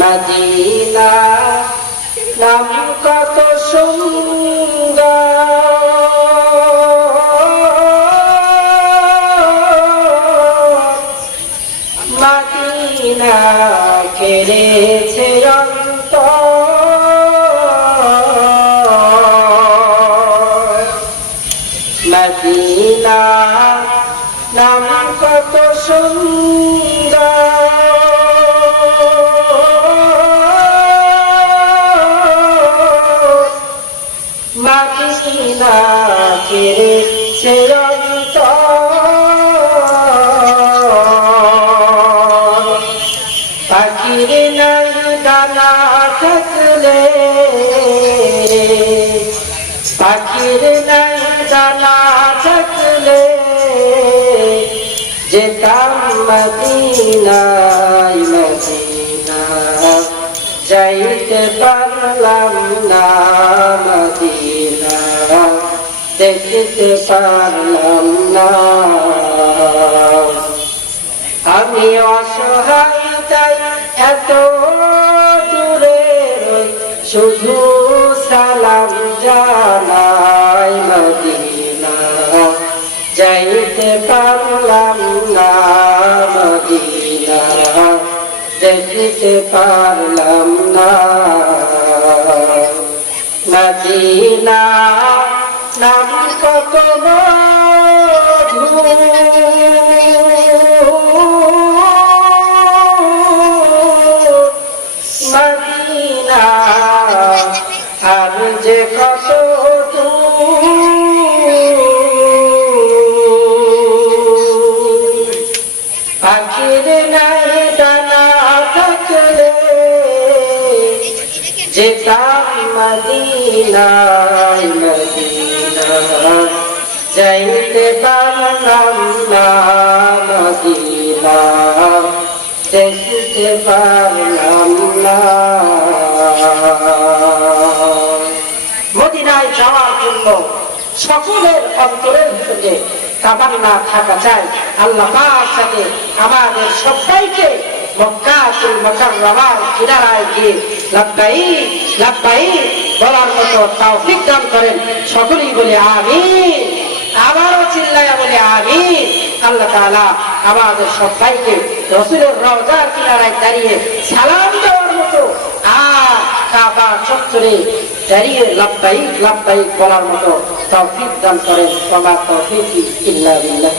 Medina নাম কত সুন্দর, মদিনা কেড়েছে অন্তর। মদিনা নাম কত সুন্দর, মদিনা কেড়েছে অন্তর। পাখির নাই ডানা থাকলে, পাখির নাই ডানা থাকলে যেতাম মদিনায়, মদিনা যাইতে পারলাম না, মদিনা দেখতে পারলাম না। আমি অসহায় তাই এত দূরে শুধু সালাম জানাই, মদিনা যাইতে পারলাম না, মদিনা দেখতে পারলাম না। মদিনা নাম কত মধুর, মদিনা আর যে কত দূর। পাখির নাই ডানা থাকলে যেতাম মদিনায়, মদিনা যাইতে পারলাম না, মদিনা দেখতে পারলাম না। মদিনায় যাওয়ার জন্য সকলের অন্তরের ভিতরে তামান্না থাকা চাই। আল্লাহ পাক যাতে আমাদের সবাইকে মক্কাতুল মুকাররমার কিনারায় গিয়ে লাব্বাইক লাব্বাইক বলার মতো তৌফিক দান করেন। সকলেই বলে আমিন, আবারও চিল্লায়া বলে আমিন। আল্লাহ তাআলা আমাদের সবাইকে রাসূলের রওজার কিনারায় দাঁড়িয়ে সালাম দেওয়ার মতো আর কাবা চত্বরে দাঁড়িয়ে লাব্বাইক লাব্বাইক বলার মতো তৌফিক দান করেন। ওয়া মা তৌফিকি ইল্লা বিল্লাহ।